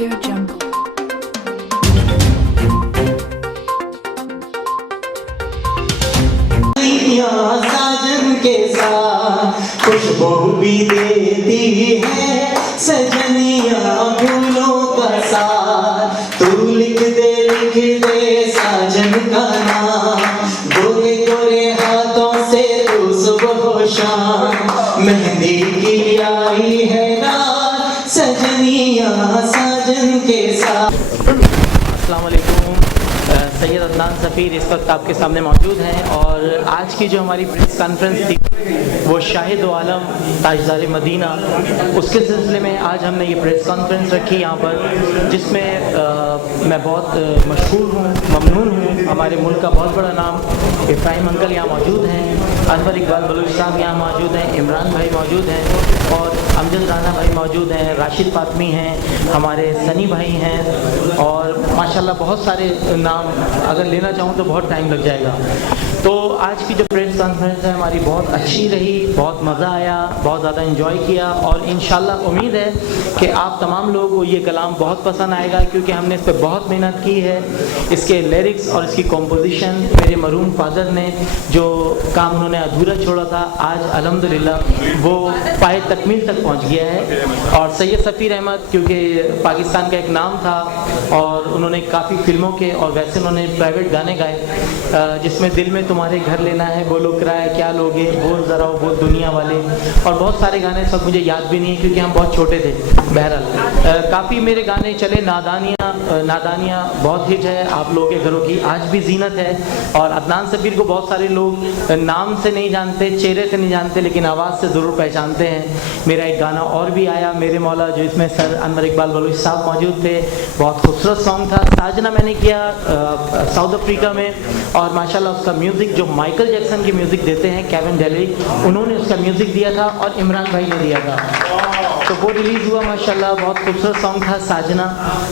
AudioJungle। साजन के साथ खुशबू भी देती है सजनिया फूलों का साथ। तू लिख दे साजन का नाम, गोरे गोरे हाथों से तू सुबह हो शाम मेहंदी की आई है रात सजनिया साजन के साथ। अस्सलाम वालेकुम, सैयद अदनान सफ़ीर इस वक्त आपके सामने मौजूद हैं और आज की जो हमारी प्रेस कॉन्फ्रेंस थी वो शाहिद आलम ताजदार मदीना, उसके सिलसिले में आज हमने ये प्रेस कॉन्फ्रेंस रखी यहाँ पर, जिसमें मैं बहुत मशहूर हूँ, ममनून हूँ। हमारे मुल्क का बहुत बड़ा नाम इब्राहिम अंकल यहाँ मौजूद हैं, अनवर इकबाल बलूच साहब यहाँ मौजूद हैं, इमरान भाई मौजूद हैं और अमजद राना भाई मौजूद हैं, राशिद फातमी हैं, हमारे सनी भाई हैं और माशाल्लाह बहुत सारे नाम अगर लेना चाहूँ तो बहुत टाइम लग जाएगा। तो आज की जो प्रेस कॉन्फ्रेंस है हमारी बहुत अच्छी रही, बहुत मज़ा आया, बहुत ज़्यादा एंजॉय किया और इंशाल्लाह उम्मीद है कि आप तमाम लोगों को ये कलाम बहुत पसंद आएगा, क्योंकि हमने इस पर बहुत मेहनत की है। इसके लिरिक्स और इसकी कॉम्पोजिशन मेरे मरूम फादर ने जो काम उन्होंने अधूरा छोड़ा था, आज अल्हम्दुलिल्लाह वो पाए तकमील तक पहुँच गया है। और सैयद सफ़ीर अहमद क्योंकि पाकिस्तान का एक नाम था और उन्होंने काफ़ी फिल्मों के और वैसे उन्होंने प्राइवेट गाने गाए, जिसमें दिल में तुम्हारे घर लेना है, बोलो किराया क्या लोगे, बोल ज़रा वो दुनिया वाले और बहुत सारे गाने सब मुझे याद भी नहीं है क्योंकि हम बहुत छोटे थे। बहरहाल काफ़ी मेरे गाने चले। नादानियाँ बहुत हिट है आप लोगों के घरों की, आज भी जीनत है। और अदनान सफ़ीर को बहुत सारे लोग नाम से नहीं जानते, चेहरे से नहीं जानते, लेकिन आवाज़ से ज़रूर पहचानते हैं। मेरा एक गाना और भी आया मेरे मौला, जो इसमें सर अनवर इकबाल बलूच साहब मौजूद थे, बहुत खूबसूरत सॉन्ग था। साजना मैंने किया साउथ अफ्रीका में और माशाल्लाह उसका म्यूज़िक जो माइकल जैक्सन की म्यूज़िक देते हैं केविन डेली, उन्होंने उसका म्यूज़िक दिया था और इमरान भाई ने दिया था। तो वो रिलीज़ हुआ माशाल्लाह, बहुत खूबसूरत सॉन्ग था साजना।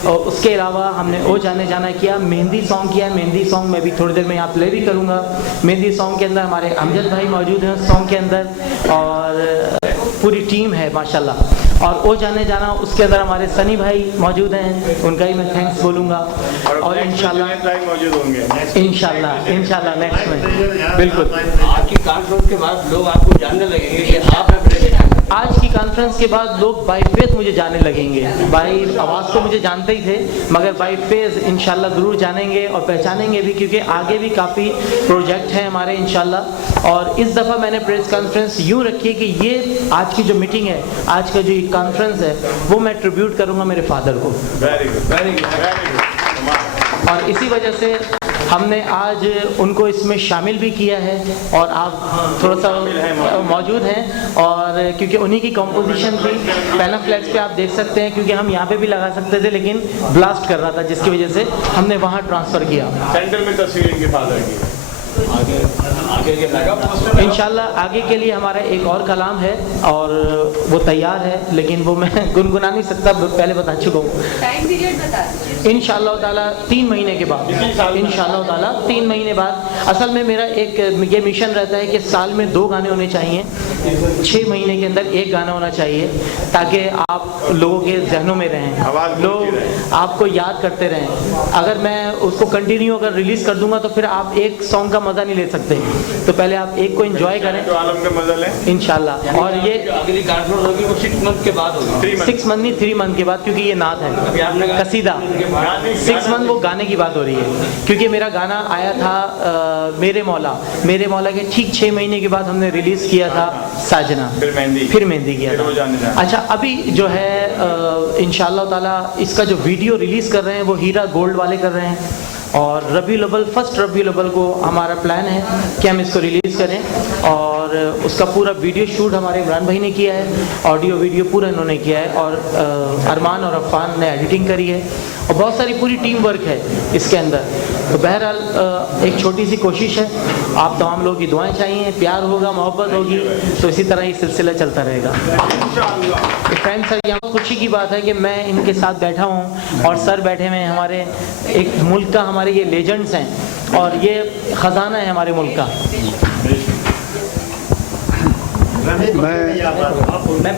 और उसके अलावा हमने ओ जाने जाना किया, मेहंदी सॉन्ग किया। मेहंदी सॉन्ग मैं भी थोड़ी देर में यहाँ प्ले भी करूँगा। मेहंदी सॉन्ग के अंदर हमारे अमजद भाई मौजूद हैं उस सॉन्ग के अंदर और पूरी टीम है माशाल्लाह। और ओ जाने जाना उसके अंदर हमारे सनी भाई मौजूद हैं, उनका ही मैं थैंक्स बोलूँगा। और इंशाल्लाह मौजूद होंगे इंशाल्लाह नेक्स्ट में बिल्कुल। आपकी कॉन्फ्रेंस के बाद लोग आपको जानने लगेंगे कि आप आज की कॉन्फ्रेंस के बाद लोग बाई फेस मुझे जानने लगेंगे। बाई आवाज़ तो मुझे जानते ही थे, मगर बाई फेस इंशाल्लाह ज़रूर जानेंगे और पहचानेंगे भी, क्योंकि आगे भी काफ़ी प्रोजेक्ट हैं हमारे इंशाल्लाह। और इस दफ़ा मैंने प्रेस कॉन्फ्रेंस यूँ रखी है कि ये आज की जो मीटिंग है, आज का जो कॉन्फ्रेंस है, वो मैं ट्रिब्यूट करूँगा मेरे फादर को। Very good. और इसी वजह से हमने आज उनको इसमें शामिल भी किया है और आप थोड़ा सा मौजूद हैं। और क्योंकि उन्हीं की कंपोजिशन थी, पैना फ्लैक्स पे आप देख सकते हैं, क्योंकि हम यहाँ पे भी लगा सकते थे लेकिन ब्लास्ट कर रहा था, जिसकी वजह से हमने वहाँ ट्रांसफ़र किया। सेंटर में तस्वीर इनके फादर की आगे इंशाल्लाह आगे के लिए हमारा एक और कलाम है और वो तैयार है, लेकिन वो मैं गुनगुना नहीं सकता, पहले बता चुका हूँ। टाइम पीरियड बता दीजिए। इंशाल्लाह ताला 3 महीने के बाद, इंशाल्लाह ताला 3 महीने बाद। असल में मेरा एक ये मिशन रहता है कि साल में 2 गाने होने चाहिए, 6 महीने के अंदर 1 गाना होना चाहिए, ताकि आप लोगों के जहनों में रहें, लोग आपको याद करते रहें। अगर मैं उसको कंटिन्यू अगर रिलीज़ कर दूंगा तो फिर आप एक सॉन्ग का मज़ा नहीं ले सकते, तो पहले आप एक को एंजॉय करें तो आलम का मजा लें इंशाल्लाह। और ये अगली कॉन्फ्रेंस होगी वो 6 मंथ के बाद होगी, 6 मंथ नहीं 3 मंथ के बाद, क्योंकि ये नात है कसीदा। 6 मंथ वो गाने की बात हो रही है, क्योंकि मेरा गाना आया था मेरे मौला के ठीक 6 महीने के बाद हमने रिलीज़ किया था साजना, फिर मेहंदी किया था। अच्छा, अभी जो है इंशाल्लाह ताला इसका जो वीडियो रिलीज़ कर रहे हैं वो हीरा गोल्ड वाले कर रहे हैं और फर्स्ट रबीउल अव्वल को हमारा प्लान है कि हम इसको रिलीज़ करें। और उसका पूरा वीडियो शूट हमारे इमरान भाई ने किया है, ऑडियो वीडियो पूरा इन्होंने किया है और अरमान और अफ़ान ने एडिटिंग करी है और बहुत सारी पूरी टीम वर्क है इसके अंदर। तो बहरहाल एक छोटी सी कोशिश है, आप तमाम लोगों की दुआएं चाहिए, प्यार होगा, मोहब्बत होगी, तो इसी तरह ये सिलसिला चलता रहेगा। इब्राहिम सर, यहाँ खुशी की बात है कि मैं इनके साथ बैठा हूँ और सर बैठे हुए हैं, हमारे एक मुल्क का, हमारे ये लेजेंड्स हैं और ये ख़जाना है हमारे मुल्क का। मैं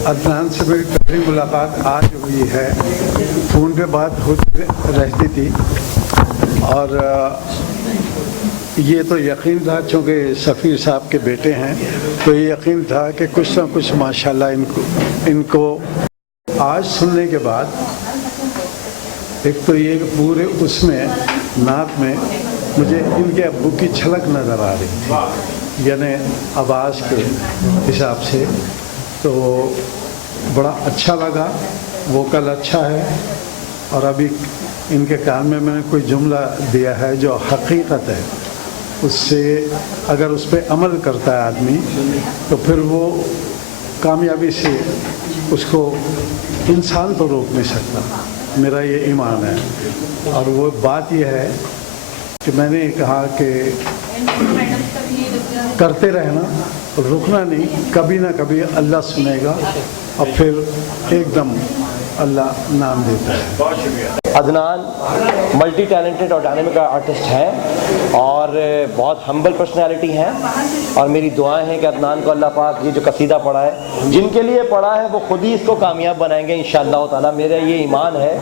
अदनान से मेरी पहली मुलाकात आज हुई है। फ़ोन पे बात होती रहती थी और ये तो यकीन था, चूँकि सफ़ीर साहब के बेटे हैं, तो ये यकीन था कि कुछ ना कुछ माशाल्लाह इनको आज सुनने के बाद, एक तो ये पूरे उसमें नात में मुझे इनके अब्बू की झलक नज़र आ रही थी, यानी आवाज़ के हिसाब से, तो बड़ा अच्छा लगा। वोकल अच्छा है और अभी इनके कान में मैंने कोई जुमला दिया है जो हकीकत है, उससे अगर उस पर अमल करता है आदमी तो फिर वो कामयाबी से उसको इंसान तो रोक नहीं सकता, मेरा ये ईमान है। और वो बात ये है कि मैंने कहा कि करते रहना, रुकना नहीं, कभी ना कभी अल्लाह सुनेगा और फिर एकदम अल्लाह नाम देता है। अदनान मल्टी टैलेंटेड और डायनामिक आर्टिस्ट हैं और बहुत हम्बल पर्सनैलिटी हैं, और मेरी दुआएं हैं कि अदनान को अल्लाह पाक ये जो कसीदा पढ़ा है, जिनके लिए पढ़ा है वो खुद ही इसको कामयाब बनाएंगे इंशाअल्लाह ताला, मेरा ये ईमान है।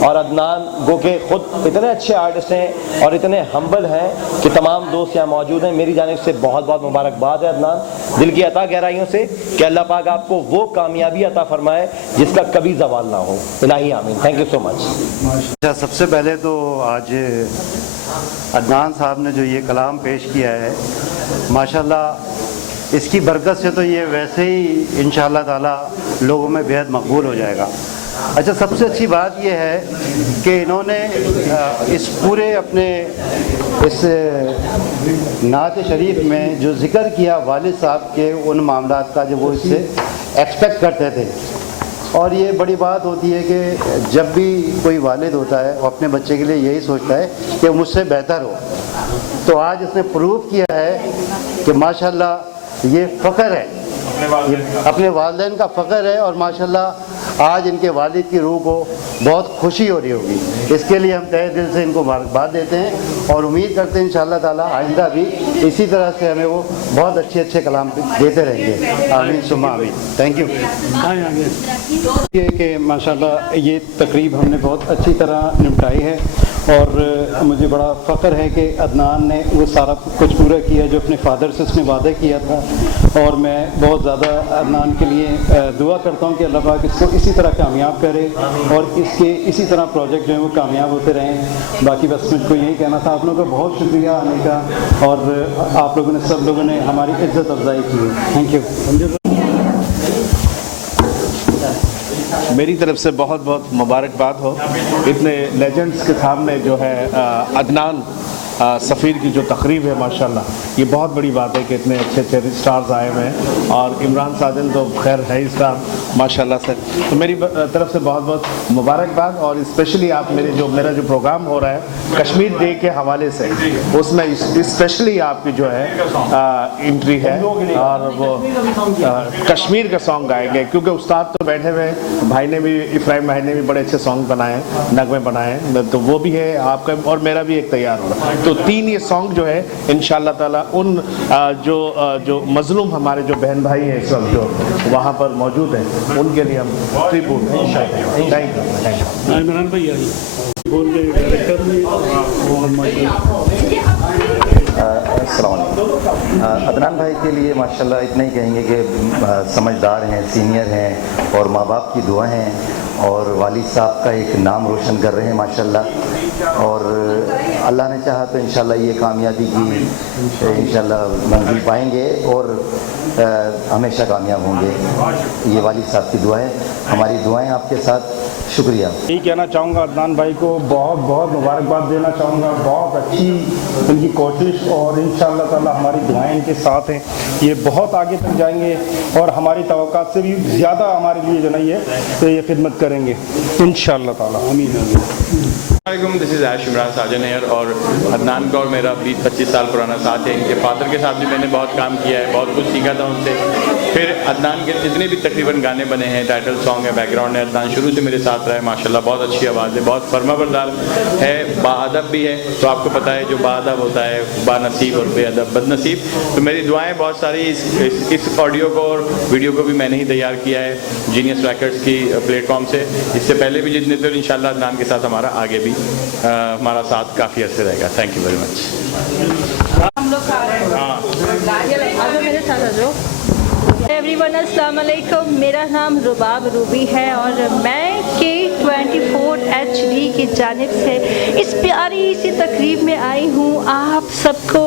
और अदनान गो के खुद इतने अच्छे आर्टिस्ट हैं और इतने हम्बल हैं कि तमाम दोस्त यहाँ मौजूद हैं, मेरी जानिब से बहुत बहुत मुबारकबाद है अदनान, दिल की अता गहराइयों से कि अल्लाह पाक आपको वो कामयाबी अता फरमाए जिसका कभी ज़वाल ना हो। इलाही आमीन। Thank you so much. अच्छा, सबसे पहले तो आज अदनान साहब ने जो ये कलाम पेश किया है, माशाल्लाह इसकी बरकत से तो ये वैसे ही इंशाअल्लाह ताला लोगों में बेहद मकबूल हो जाएगा। अच्छा, सबसे अच्छी बात ये है कि इन्होंने इस पूरे अपने इस नात शरीफ में जो ज़िक्र किया वालिद साहब के उन मामलात का जो वो इससे एक्सपेक्ट करते थे, और ये बड़ी बात होती है कि जब भी कोई वालिद होता है वो अपने बच्चे के लिए यही सोचता है कि मुझसे बेहतर हो। तो आज इसने प्रूव किया है कि माशाल्लाह ये फ़ख्र है, अपने वालिदैन का फ़ख्र है, और माशाल्लाह आज इनके वालिद की रूह को बहुत खुशी हो रही होगी। इसके लिए हम तहे दिल से इनको मुबारकबाद देते हैं और उम्मीद करते हैं इंशाअल्लाह ताला आइंदा भी इसी तरह से हमें वो बहुत अच्छे अच्छे कलाम देते रहेंगे। आमीन सुम्मा आमीन। Thank you. ये कि माशाल्लाह ये तकरीब हमने बहुत अच्छी तरह निपटाई है और मुझे बड़ा फ़ख्र है कि अदनान ने वो सारा कुछ पूरा किया जो अपने फादर से उसने वादा किया था, और मैं बहुत ज़्यादा अदनान के लिए दुआ करता हूँ कि अल्लाह पाक इसको इसी तरह कामयाब करे और इसके इसी तरह प्रोजेक्ट जो है वो कामयाब होते रहें। बाकी बस मुझको यही कहना था। आप लोगों का बहुत शुक्रिया आने का, और आप लोगों ने सब लोगों ने हमारी इज्जत अफजाई की है। Thank you. मेरी तरफ से बहुत बहुत मुबारकबाद हो। इतने लेजेंड्स के सामने जो है अदनान सफ़ीर की जो तकरीब है, माशाल्लाह ये बहुत बड़ी बात है कि इतने अच्छे अच्छे स्टार्स आए हुए हैं, और इमरान साजन तो खैर है ही स्टार माशाल्लाह से। तो मेरी तरफ से बहुत बहुत मुबारकबाद, और स्पेशली आप मेरा जो प्रोग्राम हो रहा है कश्मीर डे के हवाले से, उसमें स्पेशली आपकी जो है एंट्री है, और वो कश्मीर का सॉन्ग गाएंगे, क्योंकि उस्ताद तो बैठे हुए हैं, भाई ने भी, इब्राहिम भाई ने भी बड़े अच्छे सॉन्ग बनाए, नगमे बनाए, तो वो भी है आपका और मेरा भी एक तैयार हो रहा है। तो 3 ये सॉन्ग जो है इंशाअल्लाह ताला उन जो मजलूम हमारे जो बहन भाई हैं इस वक्त जो वहाँ पर मौजूद हैं, उनके लिए हम ट्रिब्यूट इंशाअल्लाह। Thank you. इमरान भैया बोल के डायरेक्टर भी अदनान भाई के लिए माशाल्लाह इतना ही कहेंगे कि समझदार हैं, सीनियर हैं, और माँ बाप की दुआ हैं, और वालिद साहब का एक नाम रोशन कर रहे हैं माशाल्लाह, और अल्लाह ने चाहा तो इंशाल्लाह ये कामयाबी की इंशाल्लाह मंजिल पाएंगे और हमेशा कामयाब होंगे। ये वालिद साहब की दुआ है, हमारी दुआएं आपके साथ। शुक्रिया। यही कहना चाहूँगा अदनान भाई को बहुत बहुत मुबारकबाद देना चाहूँगा। बहुत अच्छी उनकी कोशिश, और इंशाअल्लाह ताला हमारी दुआएं इनके साथ हैं, ये बहुत आगे तक जाएंगे और हमारी तवक्कात से भी ज़्यादा हमारे लिए जो नहीं है तो ये खिदमत करेंगे इंशाअल्लाह ताला। आमीन आमीन। दिस इज़ ऐश इमरान साजन है, और अदनान का और मेरा 20-25 साल पुराना साथ है। इनके फादर के साथ भी मैंने बहुत काम किया है, बहुत कुछ सीखा था उनसे। फिर अदनान के जितने भी तकरीबन गाने बने हैं, टाइटल सॉन्ग है, बैकग्राउंड है, अदनान शुरू से मेरे साथ रहा है माशाल्लाह, बहुत अच्छी आवाज़ है, बहुत फर्माबरदार है, बाअदब भी है। तो आपको पता है जो बाअदब होता है बानसीब और बेअदब बदनसीब। तो मेरी दुआएं बहुत सारी इस ऑडियो को और वीडियो को भी मैंने ही तैयार किया है जीनियस रैकर्ड्स की प्लेटफॉर्म से। इससे पहले भी जितने थे इंशाल्लाह अदनान के साथ हमारा आगे भी हमारा साथ काफ़ी अर्से रहेगा। Thank you very much. हम लोग खा रहे हैं, मेरे साथ आ जाओ। एवरीवन अस्सलाम वालेकुम, मेरा नाम रुबाब रूबी है और मैं K24 HD की जानिब से इस प्यारी सी तकरीब में आई हूँ आप सबको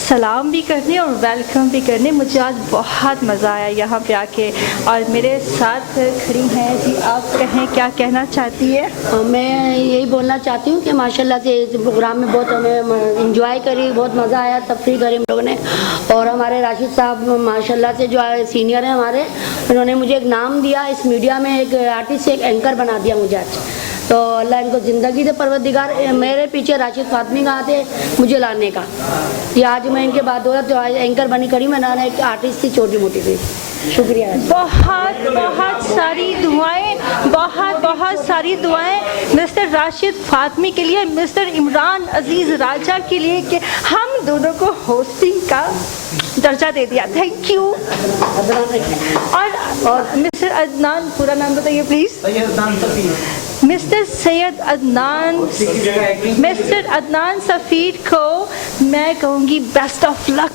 सलाम भी करने और वेलकम भी करने। मुझे आज बहुत मज़ा आया यहाँ पे आके और मेरे साथ खड़ी हैं जी, आप कहें क्या कहना चाहती है? मैं यही बोलना चाहती हूँ कि माशाल्लाह से इस प्रोग्राम में बहुत हमें इंजॉय करी, बहुत मज़ा आया, तफरीह करी हम लोगों ने। और हमारे राशिद साहब माशाल्लाह से जो सीनियर हैं हमारे, उन्होंने मुझे एक नाम दिया इस मीडिया में, एक आर्टिस्ट से एक एंकर बना दिया मुझे आज। तो अल्लाह इनको ज़िंदगी दे परवरदिगार। मेरे पीछे राशिद फातमी कहा थे मुझे लाने का, कि आज मैं इनके बाद हो रहा तो आज एंकर बनी करी, मैं ना एक आर्टिस्ट थी छोटी मोटी थी। शुक्रिया। बहुत बहुत सारी दुआएं, बहुत बहुत सारी दुआएं मिस्टर राशिद फातमी के लिए, मिस्टर इमरान अजीज़ राजा के लिए कि हम दोनों को होस्टिंग का दर्जा दे दिया। Thank you. और मिस्टर अदनान, पूरा नाम बताइए please. Mister Syed Adnan, mister Adnan Safeer को मैं कहूँगी बेस्ट ऑफ लक,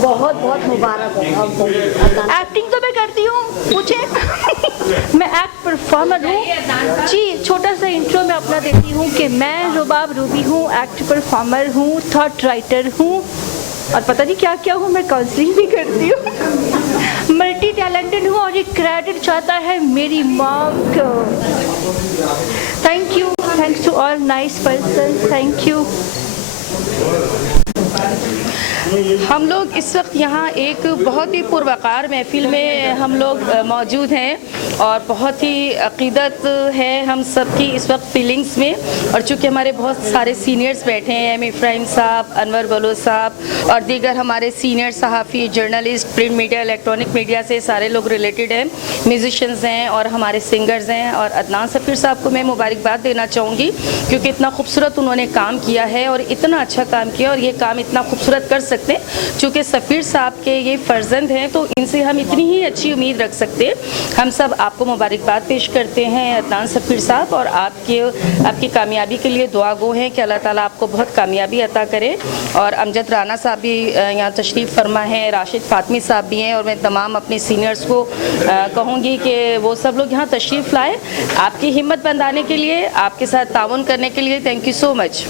बहुत बहुत मुबारक हो। एक्टिंग तो मैं करती हूँ, पूछे मैं एक्ट परफॉर्मर हूँ जी। छोटा सा इंट्रो मैं अपना देती हूँ कि मैं रुबाब रूबी हूँ, एक्ट परफॉर्मर हूँ, थॉट राइटर हूँ और पता नहीं क्या क्या हूँ, मैं काउंसलिंग भी करती हूँ, मल्टी टैलेंटेड हूँ और ये क्रेडिट चाहता है मेरी मॉम को। Thank you, thanks to all nice person, thank you. हम लोग इस वक्त यहाँ एक बहुत ही पुरवकार महफिल में हम लोग मौजूद हैं और बहुत ही अक़ीदत है हम सब की इस वक्त फीलिंग्स में। और चूँकि हमारे बहुत सारे सीनियर्स बैठे हैं, एम इब्राहिम साहब, अनवर बलोच साहब और दीगर हमारे सीनियर सहाफ़ी, journalist, print media, electronic media से सारे लोग रिलेटेड हैं, म्यूजिशंस हैं और हमारे सिंगर्स हैं। और अदनान सफ़ीर साहब को मैं मुबारकबाद देना चाहूँगी क्योंकि इतना खूबसूरत उन्होंने काम किया है और इतना अच्छा काम किया और ये काम इतना खूबसूरत कर सकते हैं। चूँकि सफ़ीर साहब के ये फ़र्जंद हैं तो इनसे हम इतनी ही अच्छी उम्मीद रख सकते हैं। हम सब आपको मुबारकबाद पेश करते हैं अदनान सफ़ीर साहब और आपकी कामयाबी के लिए दुआ गो हैं कि अल्लाह ताला आपको बहुत कामयाबी अता करे। और अमजद राना साहब भी यहाँ तशरीफ़ फरमा हैं, राशिद फातमी साहब भी हैं और मैं तमाम अपने सीनियर्स को कहूँगी कि वो सब लोग यहाँ तशरीफ़ लाए आपकी हिम्मत बंधाने के लिए, आपके साथ ताउन करने के लिए। Thank you so much.